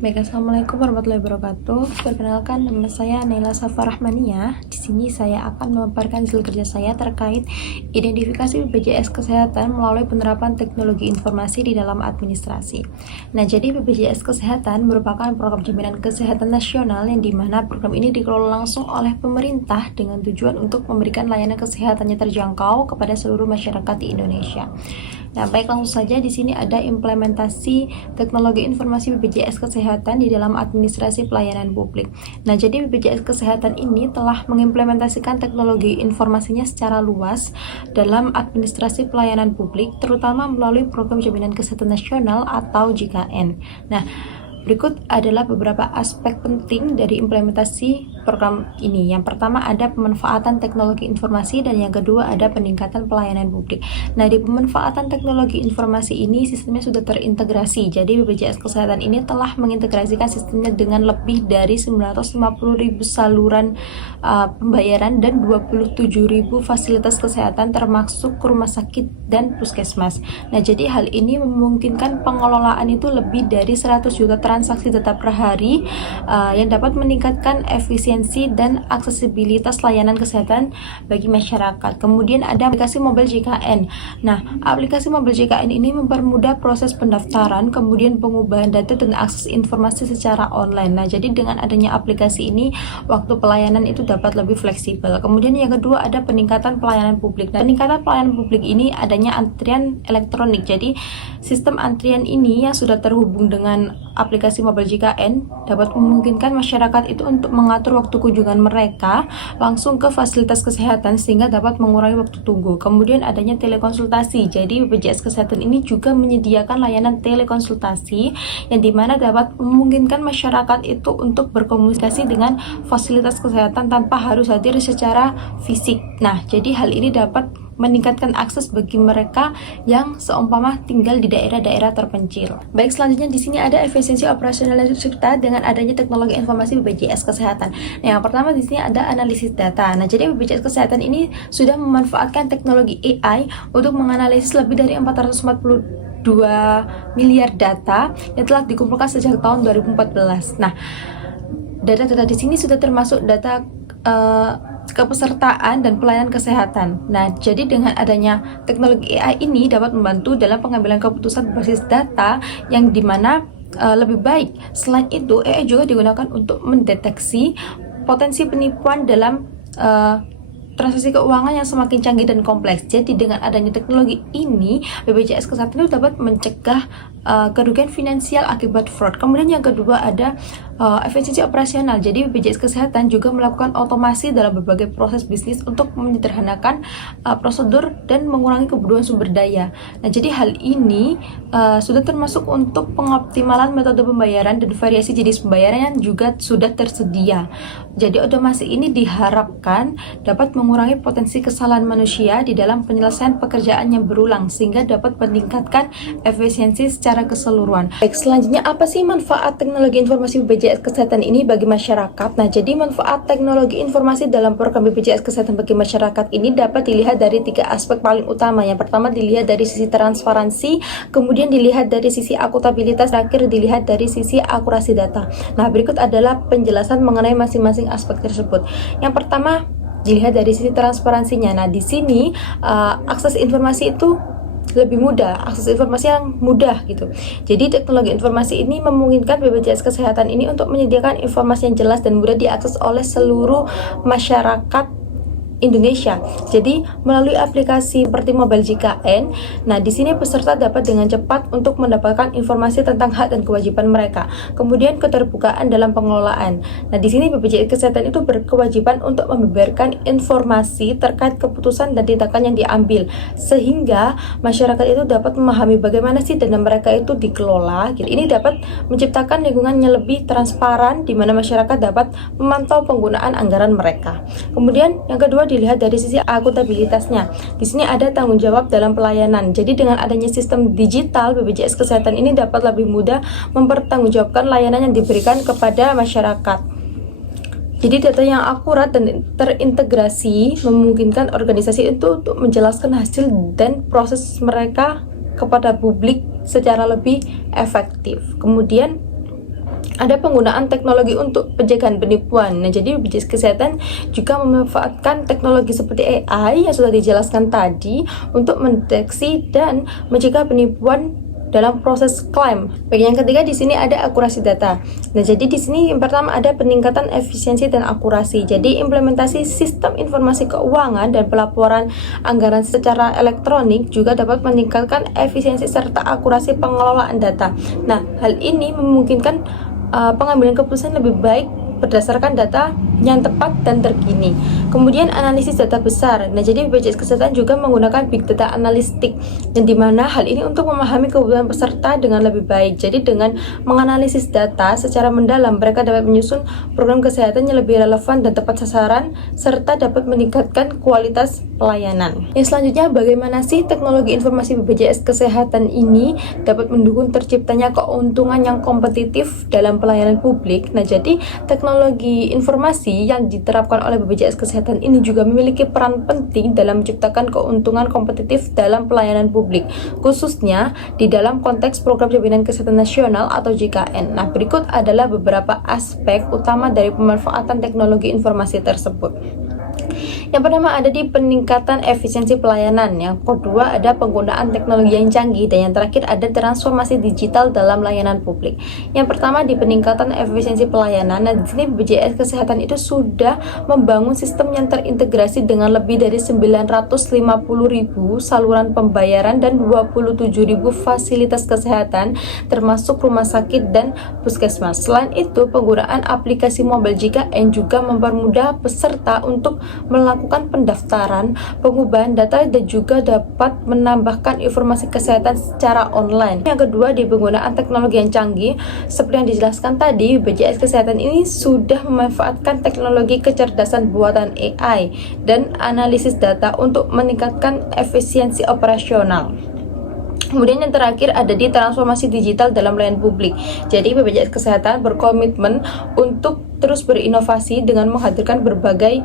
Baik, assalamualaikum warahmatullahi wabarakatuh. Perkenalkan, nama saya Naila Safa Rahmaniyah. Di sini saya akan memaparkan hasil kerja saya terkait identifikasi BPJS Kesehatan melalui penerapan teknologi informasi di dalam administrasi. Nah, jadi BPJS Kesehatan merupakan program jaminan kesehatan nasional yang dimana program ini dikelola langsung oleh pemerintah dengan tujuan untuk memberikan layanan kesehatannya terjangkau kepada seluruh masyarakat di Indonesia. Nah, baik, langsung saja di sini ada implementasi teknologi informasi BPJS Kesehatan di dalam administrasi pelayanan publik. Nah, jadi BPJS Kesehatan ini telah mengimplementasikan teknologi informasinya secara luas dalam administrasi pelayanan publik, terutama melalui Program Jaminan Kesehatan Nasional atau JKN. Nah, berikut adalah beberapa aspek penting dari implementasi program ini. Yang pertama ada pemanfaatan teknologi informasi dan yang kedua ada peningkatan pelayanan publik. Nah, di pemanfaatan teknologi informasi ini sistemnya sudah terintegrasi. Jadi BPJS Kesehatan ini telah mengintegrasikan sistemnya dengan lebih dari 950.000 saluran pembayaran dan 27.000 fasilitas kesehatan termasuk rumah sakit dan puskesmas. Nah, jadi hal ini memungkinkan pengelolaan itu lebih dari 100 juta transaksi data per hari yang dapat meningkatkan efisiensi dan aksesibilitas layanan kesehatan bagi masyarakat. Kemudian ada aplikasi mobile JKN. Nah, aplikasi mobile JKN ini mempermudah proses pendaftaran, kemudian pengubahan data dan akses informasi secara online. Nah, jadi dengan adanya aplikasi ini, waktu pelayanan itu dapat lebih fleksibel. Kemudian yang kedua ada peningkatan pelayanan publik. Nah, peningkatan pelayanan publik ini adanya antrian elektronik. Jadi, sistem antrian ini yang sudah terhubung dengan aplikasi mobile JKN dapat memungkinkan masyarakat itu untuk mengatur waktu kunjungan mereka langsung ke fasilitas kesehatan sehingga dapat mengurangi waktu tunggu. Kemudian adanya telekonsultasi. Jadi BPJS Kesehatan ini juga menyediakan layanan telekonsultasi yang dimana dapat memungkinkan masyarakat itu untuk berkomunikasi dengan fasilitas kesehatan tanpa harus hadir secara fisik. Nah, jadi hal ini dapat meningkatkan akses bagi mereka yang seumpama tinggal di daerah-daerah terpencil. Baik, selanjutnya di sini ada efisiensi operasional serta dengan adanya teknologi informasi BPJS Kesehatan. Nah, yang pertama di sini ada analisis data. Nah, jadi BPJS Kesehatan ini sudah memanfaatkan teknologi AI untuk menganalisis lebih dari 442 miliar data yang telah dikumpulkan sejak tahun 2014. Nah, data-data di sini sudah termasuk data kepesertaan dan pelayanan kesehatan. Nah, jadi dengan adanya teknologi AI ini dapat membantu dalam pengambilan keputusan berbasis data yang dimana lebih baik. Selain itu, AI juga digunakan untuk mendeteksi potensi penipuan dalam transaksi keuangan yang semakin canggih dan kompleks. Jadi dengan adanya teknologi ini, BPJS Kesehatan itu dapat mencegah kerugian finansial akibat fraud. Kemudian yang kedua ada efisiensi operasional. Jadi BPJS Kesehatan juga melakukan otomasi dalam berbagai proses bisnis untuk menyederhanakan prosedur dan mengurangi kebutuhan sumber daya. Nah, jadi hal ini sudah termasuk untuk pengoptimalan metode pembayaran dan variasi jenis pembayaran yang juga sudah tersedia. Jadi otomasi ini diharapkan dapat mengurangi potensi kesalahan manusia di dalam penyelesaian pekerjaan yang berulang sehingga dapat meningkatkan efisiensi secara keseluruhan. Baik, selanjutnya apa sih manfaat teknologi informasi BPJS Kesehatan ini bagi masyarakat? Nah, jadi manfaat teknologi informasi dalam program BPJS Kesehatan bagi masyarakat ini dapat dilihat dari 3 aspek paling utama. Yang pertama dilihat dari sisi transparansi, kemudian dilihat dari sisi akuntabilitas, terakhir dilihat dari sisi akurasi data. Nah, berikut adalah penjelasan mengenai masing-masing aspek tersebut. Yang pertama dilihat dari sisi transparansinya. Nah, di sini akses informasi itu lebih mudah, akses informasi yang mudah gitu. Jadi teknologi informasi ini memungkinkan BPJS Kesehatan ini untuk menyediakan informasi yang jelas dan mudah diakses oleh seluruh masyarakat Indonesia. Jadi melalui aplikasi seperti mobile JKN, nah di sini peserta dapat dengan cepat untuk mendapatkan informasi tentang hak dan kewajiban mereka. Kemudian keterbukaan dalam pengelolaan. Nah, di sini BPJS Kesehatan itu berkewajiban untuk membeberkan informasi terkait keputusan dan tindakan yang diambil sehingga masyarakat itu dapat memahami bagaimana sih dana mereka itu dikelola. Gitu. Ini dapat menciptakan lingkungan yang lebih transparan di mana masyarakat dapat memantau penggunaan anggaran mereka. Kemudian yang kedua dilihat dari sisi akuntabilitasnya. Di sini ada tanggung jawab dalam pelayanan. Jadi dengan adanya sistem digital, BPJS Kesehatan ini dapat lebih mudah mempertanggungjawabkan layanan yang diberikan kepada masyarakat. Jadi data yang akurat dan terintegrasi memungkinkan organisasi itu untuk menjelaskan hasil dan proses mereka kepada publik secara lebih efektif. Kemudian ada penggunaan teknologi untuk pencegahan penipuan. Nah, jadi BPJS Kesehatan juga memanfaatkan teknologi seperti AI yang sudah dijelaskan tadi untuk mendeteksi dan mencegah penipuan dalam proses klaim. Bagian yang ketiga di sini ada akurasi data. Nah, jadi di sini yang pertama ada peningkatan efisiensi dan akurasi. Jadi implementasi sistem informasi keuangan dan pelaporan anggaran secara elektronik juga dapat meningkatkan efisiensi serta akurasi pengelolaan data. Nah, hal ini memungkinkan pengambilan keputusan lebih baik berdasarkan data yang tepat dan terkini. Kemudian analisis data besar. Nah, jadi BPJS Kesehatan juga menggunakan big data analistik, dan di mana hal ini untuk memahami kebutuhan peserta dengan lebih baik. Jadi dengan menganalisis data secara mendalam, mereka dapat menyusun program kesehatan yang lebih relevan dan tepat sasaran serta dapat meningkatkan kualitas pelayanan. Yang selanjutnya, bagaimana sih teknologi informasi BPJS Kesehatan ini dapat mendukung terciptanya keuntungan yang kompetitif dalam pelayanan publik? Nah, jadi teknologi informasi yang diterapkan oleh BPJS Kesehatan ini juga memiliki peran penting dalam menciptakan keuntungan kompetitif dalam pelayanan publik, khususnya di dalam konteks Program Jaminan Kesehatan Nasional atau JKN. Nah, berikut adalah beberapa aspek utama dari pemanfaatan teknologi informasi tersebut. Yang pertama ada di peningkatan efisiensi pelayanan, yang kedua ada penggunaan teknologi yang canggih, dan yang terakhir ada transformasi digital dalam layanan publik. Yang pertama di peningkatan efisiensi pelayanan. Nah, di sini BPJS Kesehatan itu sudah membangun sistem yang terintegrasi dengan lebih dari 950.000 saluran pembayaran dan 27.000 fasilitas kesehatan termasuk rumah sakit dan puskesmas. Selain itu, penggunaan aplikasi mobile JKN juga mempermudah peserta untuk melakukan pendaftaran, pengubahan data, dan juga dapat menambahkan informasi kesehatan secara online. Yang kedua, di penggunaan teknologi yang canggih, seperti yang dijelaskan tadi, BPJS Kesehatan ini sudah memanfaatkan teknologi kecerdasan buatan AI dan analisis data untuk meningkatkan efisiensi operasional. Kemudian yang terakhir ada di transformasi digital dalam layanan publik. Jadi BPJS Kesehatan berkomitmen untuk terus berinovasi dengan menghadirkan berbagai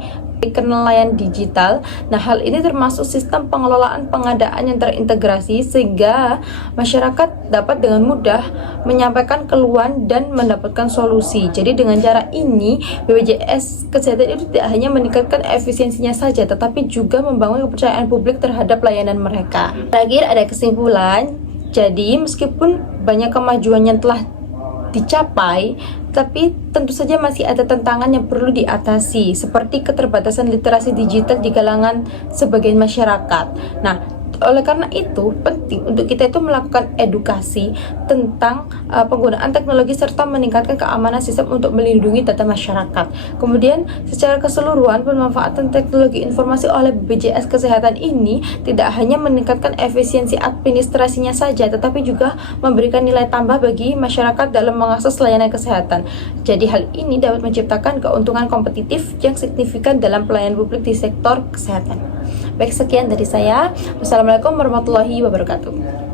layanan digital. Nah, hal ini termasuk sistem pengelolaan pengadaan yang terintegrasi sehingga masyarakat dapat dengan mudah menyampaikan keluhan dan mendapatkan solusi. Jadi dengan cara ini BPJS Kesehatan itu tidak hanya meningkatkan efisiensinya saja, tetapi juga membangun kepercayaan publik terhadap layanan mereka. Terakhir ada kesimpulan. Jadi meskipun banyak kemajuan yang telah dicapai, tapi tentu saja masih ada tantangan yang perlu diatasi, seperti keterbatasan literasi digital di kalangan sebagian masyarakat. Nah, oleh karena itu penting untuk kita itu melakukan edukasi tentang penggunaan teknologi serta meningkatkan keamanan sistem untuk melindungi data masyarakat. Kemudian secara keseluruhan pemanfaatan teknologi informasi oleh BPJS Kesehatan ini tidak hanya meningkatkan efisiensi administrasinya saja, tetapi juga memberikan nilai tambah bagi masyarakat dalam mengakses layanan kesehatan. Jadi hal ini dapat menciptakan keuntungan kompetitif yang signifikan dalam pelayanan publik di sektor kesehatan. Baik, sekian dari saya. Wassalamualaikum warahmatullahi wabarakatuh.